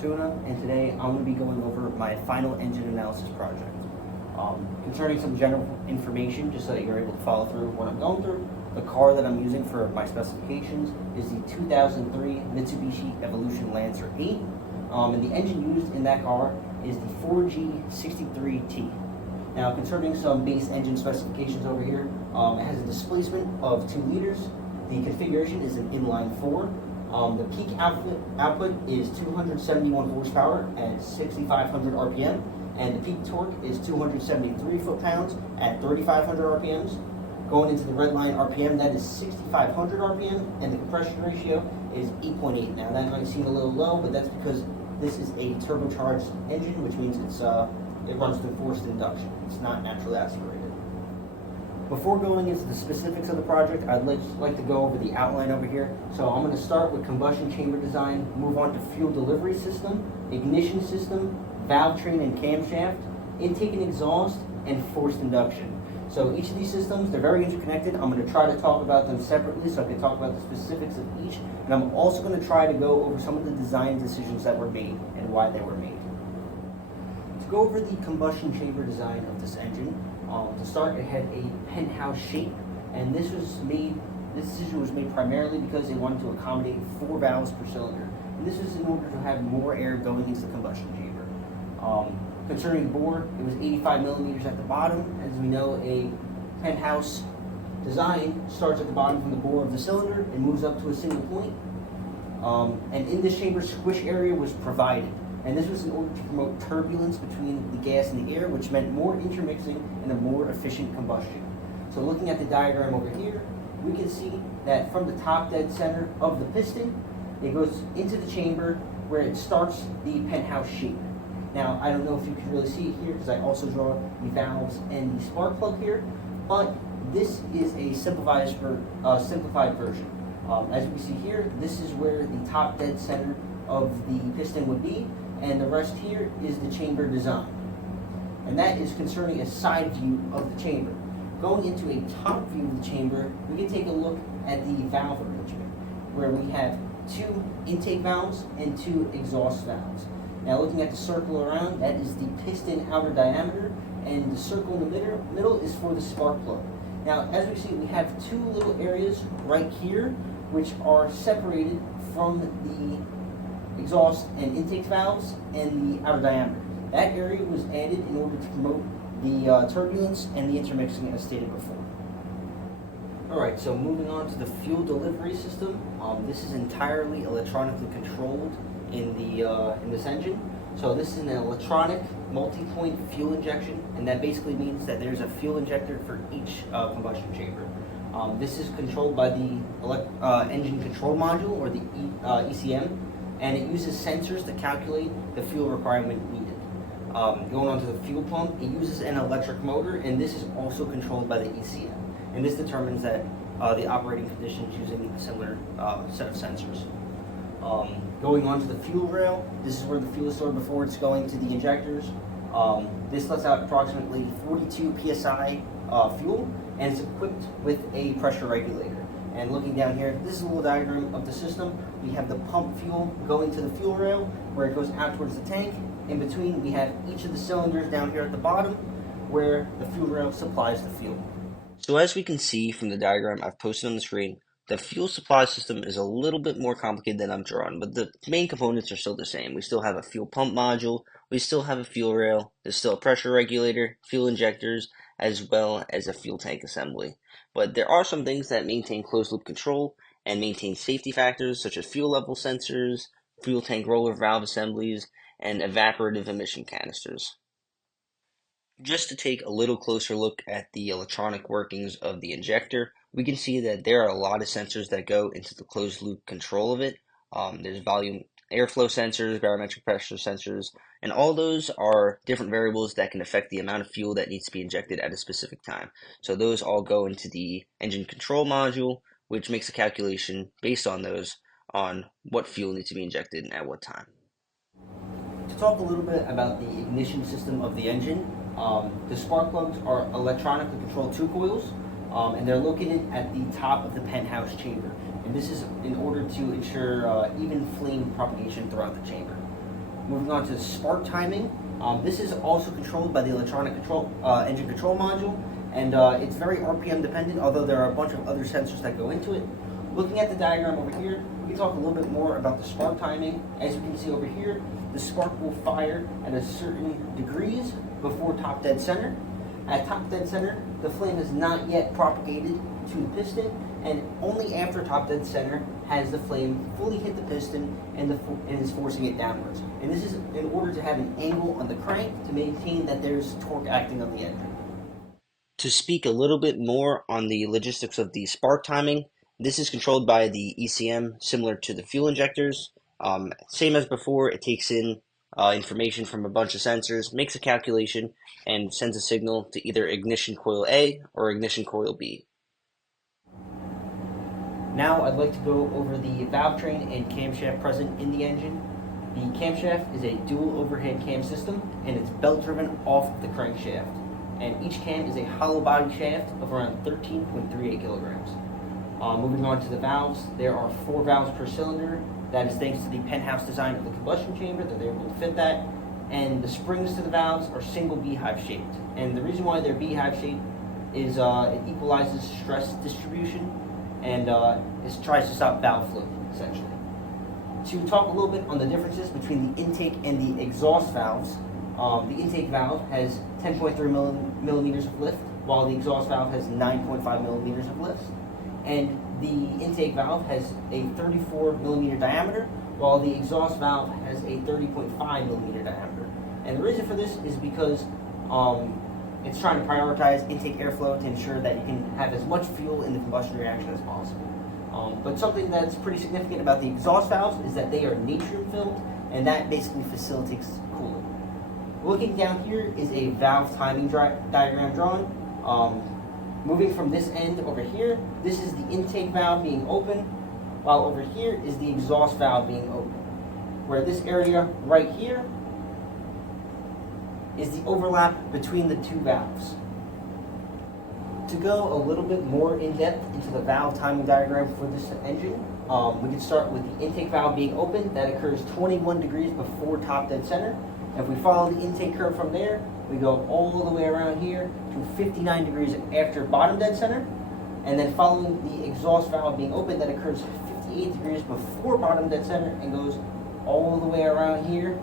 Tuna, and today I'm going to be going over my final engine analysis project. Concerning some general information, just so that you're able to follow through what I'm going through, the car that I'm using for my specifications is the 2003 Mitsubishi Evolution Lancer VIII, and the engine used in that car is the 4G63T. Now, concerning some base engine specifications over here, it has a displacement of 2 liters. The configuration is an inline 4. The peak output is 271 horsepower at 6,500 RPM, and the peak torque is 273 foot-pounds at 3,500 RPMs. Going into the red line RPM, that is 6,500 RPM, and the compression ratio is 8.8. Now, that might seem a little low, but that's because this is a turbocharged engine, which means it runs through forced induction. It's not naturally aspirated. Before going into the specifics of the project, I'd like to go over the outline over here. So I'm going to start with combustion chamber design, move on to fuel delivery system, ignition system, valve train and camshaft, intake and exhaust, and forced induction. So each of these systems, they're very interconnected. I'm going to try to talk about them separately so I can talk about the specifics of each. And I'm also going to try to go over some of the design decisions that were made and why they were made. To go over the combustion chamber design of this engine, to start, it had a penthouse shape, and this decision was made primarily because they wanted to accommodate 4 valves per cylinder. And this was in order to have more air going into the combustion chamber. Concerning the bore, it was 85 millimeters at the bottom. As we know, a penthouse design starts at the bottom from the bore of the cylinder and moves up to a single point. And in this chamber, squish area was provided. And this was in order to promote turbulence between the gas and the air, which meant more intermixing and a more efficient combustion. So looking at the diagram over here, we can see that from the top dead center of the piston, it goes into the chamber where it starts the penthouse shape. Now, I don't know if you can really see it here because I also draw the valves and the spark plug here, but this is a simplified version. As we see here, this is where the top dead center of the piston would be, and the rest here is the chamber design. And that is concerning a side view of the chamber. Going into a top view of the chamber, we can take a look at the valve arrangement, where we have 2 intake valves and 2 exhaust valves. Now, looking at the circle around, that is the piston outer diameter, and the circle in the middle is for the spark plug. Now, as we see, we have 2 little areas right here, which are separated from the exhaust and intake valves and the outer diameter. That area was added in order to promote the turbulence and the intermixing, as stated before. Alright, so moving on to the fuel delivery system. This is entirely electronically controlled in this engine. So this is an electronic multi-point fuel injection, and that basically means that there's a fuel injector for each combustion chamber. This is controlled by the engine control module, or the ECM, and it uses sensors to calculate the fuel requirement needed. Going on to the fuel pump, it uses an electric motor, and this is also controlled by the ECM. And this determines that the operating conditions using a similar set of sensors. Going on to the fuel rail, this is where the fuel is stored before it's going to the injectors. This lets out approximately 42 psi fuel, and it's equipped with a pressure regulator. And looking down here, this is a little diagram of the system. We have the pump fuel going to the fuel rail, where it goes out towards the tank. In between, we have each of the cylinders down here at the bottom, where the fuel rail supplies the fuel. So as we can see from the diagram I've posted on the screen, the fuel supply system is a little bit more complicated than I'm drawing, but the main components are still the same. We still have a fuel pump module, we still have a fuel rail, there's still a pressure regulator, fuel injectors, as well as a fuel tank assembly. But there are some things that maintain closed-loop control and maintain safety factors, such as fuel level sensors, fuel tank roller valve assemblies, and evaporative emission canisters. Just to take a little closer look at the electronic workings of the injector, we can see that there are a lot of sensors that go into the closed-loop control of it. There's volume airflow sensors, barometric pressure sensors, and all those are different variables that can affect the amount of fuel that needs to be injected at a specific time. So those all go into the engine control module, which makes a calculation based on those on what fuel needs to be injected and at what time. To talk a little bit about the ignition system of the engine, the spark plugs are electronically controlled 2 coils, and they're located at the top of the penthouse chamber. And this is in order to ensure even flame propagation throughout the chamber. Moving on to the spark timing. This is also controlled by the electronic control engine control module, and it's very RPM dependent, although there are a bunch of other sensors that go into it. Looking at the diagram over here, we can talk a little bit more about the spark timing. As you can see over here, the spark will fire at a certain degrees before top dead center. At top dead center, the flame has not yet propagated to the piston, and only after top dead center has the flame fully hit the piston and is forcing it downwards. And this is in order to have an angle on the crank to maintain that there's torque acting on the engine. To speak a little bit more on the logistics of the spark timing, this is controlled by the ECM, similar to the fuel injectors. Same as before, it takes in information from a bunch of sensors, makes a calculation, and sends a signal to either ignition coil A or ignition coil B. Now I'd like to go over the valve train and camshaft present in the engine. The camshaft is a dual overhead cam system, and it's belt driven off the crankshaft. And each cam is a hollow body shaft of around 13.38 kilograms. Moving on to the valves, there are 4 valves per cylinder. That is thanks to the penthouse design of the combustion chamber that they're able to fit that. And the springs to the valves are single beehive shaped. And the reason why they're beehive shaped is it equalizes stress distribution and it tries to stop valve flow, essentially. To talk a little bit on the differences between the intake and the exhaust valves, the intake valve has 10.3 millimeters of lift, while the exhaust valve has 9.5 millimeters of lift. And the intake valve has a 34 millimeter diameter, while the exhaust valve has a 30.5 millimeter diameter. And the reason for this is because it's trying to prioritize intake airflow to ensure that you can have as much fuel in the combustion reaction as possible. But something that's pretty significant about the exhaust valves is that they are natrium filled, and that basically facilitates cooling. Looking down here is a valve timing diagram drawn. Moving from this end over here, this is the intake valve being open, while over here is the exhaust valve being open. Where this area right here is the overlap between the two valves. To go a little bit more in depth into the valve timing diagram for this engine, we can start with the intake valve being open. That occurs 21 degrees before top dead center. If we follow the intake curve from there, we go all the way around here to 59 degrees after bottom dead center. And then following the exhaust valve being open, that occurs 58 degrees before bottom dead center and goes all the way around here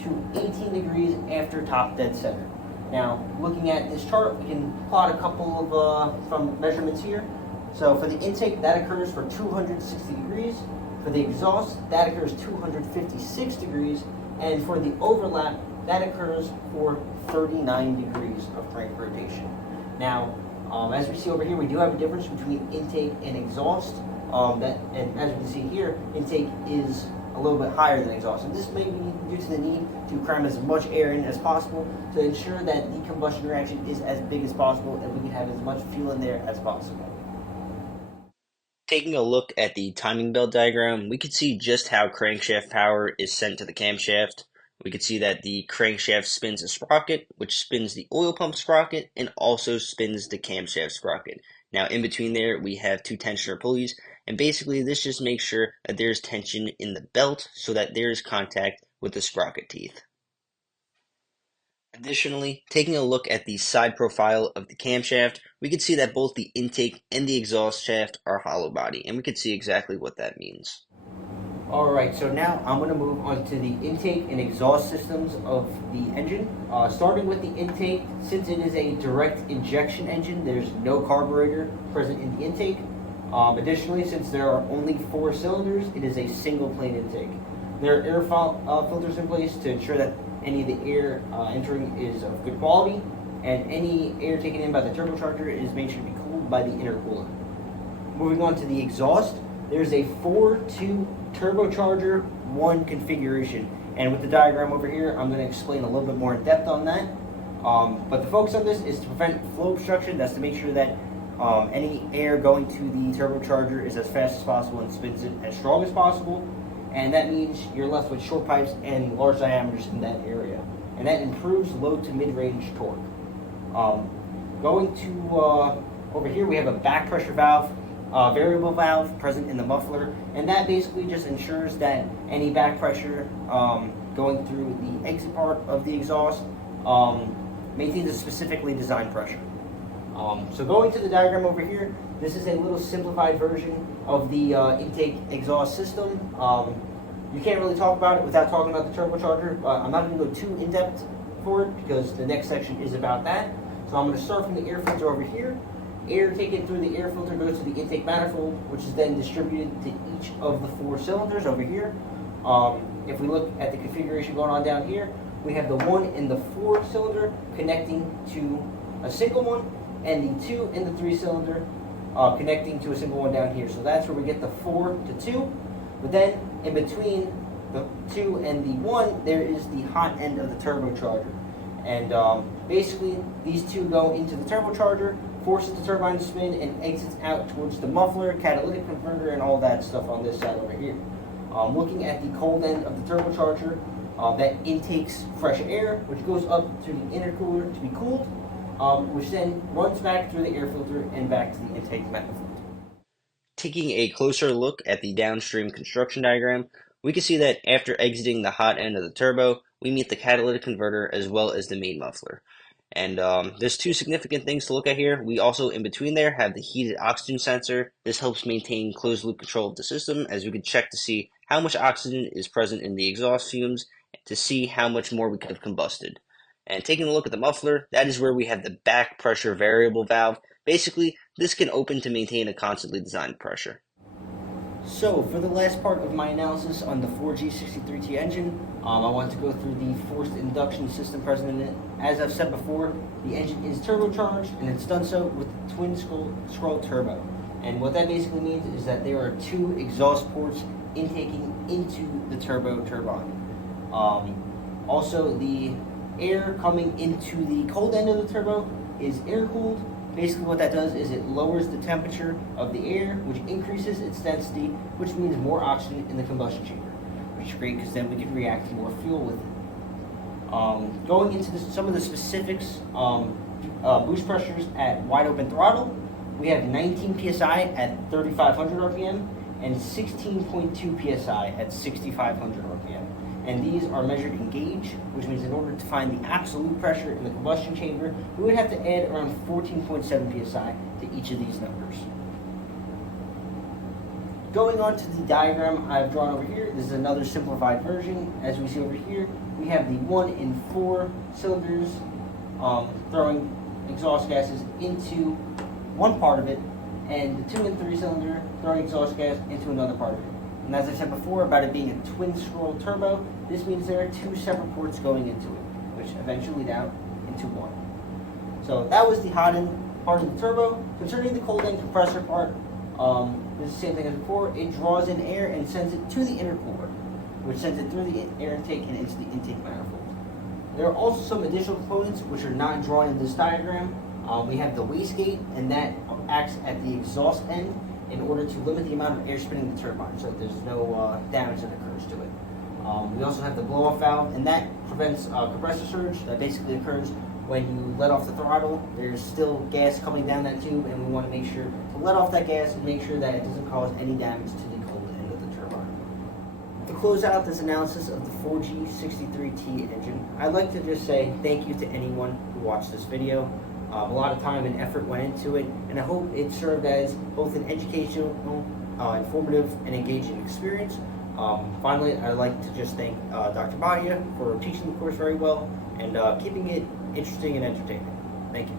to 18 degrees after top dead center. Now, looking at this chart, we can plot a couple of from measurements here. So for the intake, that occurs for 260 degrees. For the exhaust, that occurs 256 degrees. And for the overlap, that occurs for 39 degrees of crank rotation. Now, as we see over here, we do have a difference between intake and exhaust. And as we can see here, intake is a little bit higher than exhaust. And this may be due to the need to cram as much air in as possible to ensure that the combustion reaction is as big as possible and we can have as much fuel in there as possible. Taking a look at the timing belt diagram, we can see just how crankshaft power is sent to the camshaft. We can see that the crankshaft spins a sprocket, which spins the oil pump sprocket and also spins the camshaft sprocket. Now in between there, we have 2 tensioner pulleys, and basically this just makes sure that there's tension in the belt so that there is contact with the sprocket teeth. Additionally, taking a look at the side profile of the camshaft, we can see that both the intake and the exhaust shaft are hollow body, and we can see exactly what that means. Alright, so now I'm going to move on to the intake and exhaust systems of the engine. Starting with the intake, since it is a direct injection engine, there's no carburetor present in the intake. Additionally, since there are only 4 cylinders, it is a single plane intake. There are air filters in place to ensure that any of the air entering is of good quality, and any air taken in by the turbocharger is made sure to be cooled by the intercooler. Moving on to the exhaust, there's a 4-2 turbocharger 1 configuration, and with the diagram over here, I'm going to explain a little bit more in depth on that. But the focus of this is to prevent flow obstruction. That's to make sure that any air going to the turbocharger is as fast as possible and spins it as strong as possible. And that means you're left with short pipes and large diameters in that area. And that improves low to mid-range torque. Going to over here, we have a back pressure valve variable valve present in the muffler, and that basically just ensures that any back pressure going through the exit part of the exhaust maintains a specifically designed pressure. So going to the diagram over here, this is a little simplified version of the intake exhaust system. You can't really talk about it without talking about the turbocharger. I'm not going to go too in-depth for it because the next section is about that. So I'm going to start from the air filter over here. Air taken through the air filter goes to the intake manifold, which is then distributed to each of the 4 cylinders over here. If we look at the configuration going on down here, we have the 1 and the 4 cylinder connecting to a single one, and the 2 and the 3 cylinder connecting to a single one down here. So that's where we get the 4 to 2. But then in between the 2 and the 1, there is the hot end of the turbocharger. And basically, these two go into the turbocharger, forces the turbine to spin, and exits out towards the muffler, catalytic converter, and all that stuff on this side over here. Looking at the cold end of the turbocharger, that intakes fresh air, which goes up to the intercooler to be cooled, which then runs back through the air filter and back to the intake manifold. Taking a closer look at the downstream construction diagram, we can see that after exiting the hot end of the turbo, we meet the catalytic converter as well as the main muffler. And there's 2 significant things to look at here. We also, in between there, have the heated oxygen sensor. This helps maintain closed loop control of the system, as we can check to see how much oxygen is present in the exhaust fumes to see how much more we could have combusted. And taking a look at the muffler, that is where we have the back pressure variable valve. Basically, this can open to maintain a constantly designed pressure. So, for the last part of my analysis on the 4G63T engine, I want to go through the forced induction system present in it. As I've said before, the engine is turbocharged, and it's done so with twin scroll turbo. And what that basically means is that there are 2 exhaust ports intaking into the turbo turbine. Also, the air coming into the cold end of the turbo is air-cooled. Basically what that does is it lowers the temperature of the air, which increases its density, which means more oxygen in the combustion chamber, which is great because then we can react to more fuel with it. Going into some of the specifics, boost pressures at wide open throttle, we have 19 psi at 3,500 RPM and 16.2 psi at 6,500 RPM. And these are measured in gauge, which means in order to find the absolute pressure in the combustion chamber, we would have to add around 14.7 psi to each of these numbers. Going on to the diagram I've drawn over here, this is another simplified version. As we see over here, we have the 1 and 4 cylinders throwing exhaust gases into one part of it, and the 2 and 3 cylinder throwing exhaust gas into another part of it. And as I said before about it being a twin scroll turbo, this means there are 2 separate ports going into it, which eventually lead out into one. So that was the hot end part of the turbo. Concerning the cold end compressor part, it's the same thing as before. It draws in air and sends it to the intercooler, which sends it through the air intake and into the intake manifold. There are also some additional components which are not drawn in this diagram. We have the wastegate, and that acts at the exhaust end in order to limit the amount of air spinning the turbine so that there's no damage that occurs to it. We also have the blow-off valve, and that prevents compressor surge that basically occurs when you let off the throttle. There's still gas coming down that tube, and we want to make sure to let off that gas and make sure that it doesn't cause any damage to the cold end of the turbine. To close out this analysis of the 4G63T engine, I'd like to just say thank you to anyone who watched this video. A lot of time and effort went into it, and I hope it served as both an educational, informative, and engaging experience. Finally, I'd like to just thank Dr. Badia for teaching the course very well and keeping it interesting and entertaining. Thank you.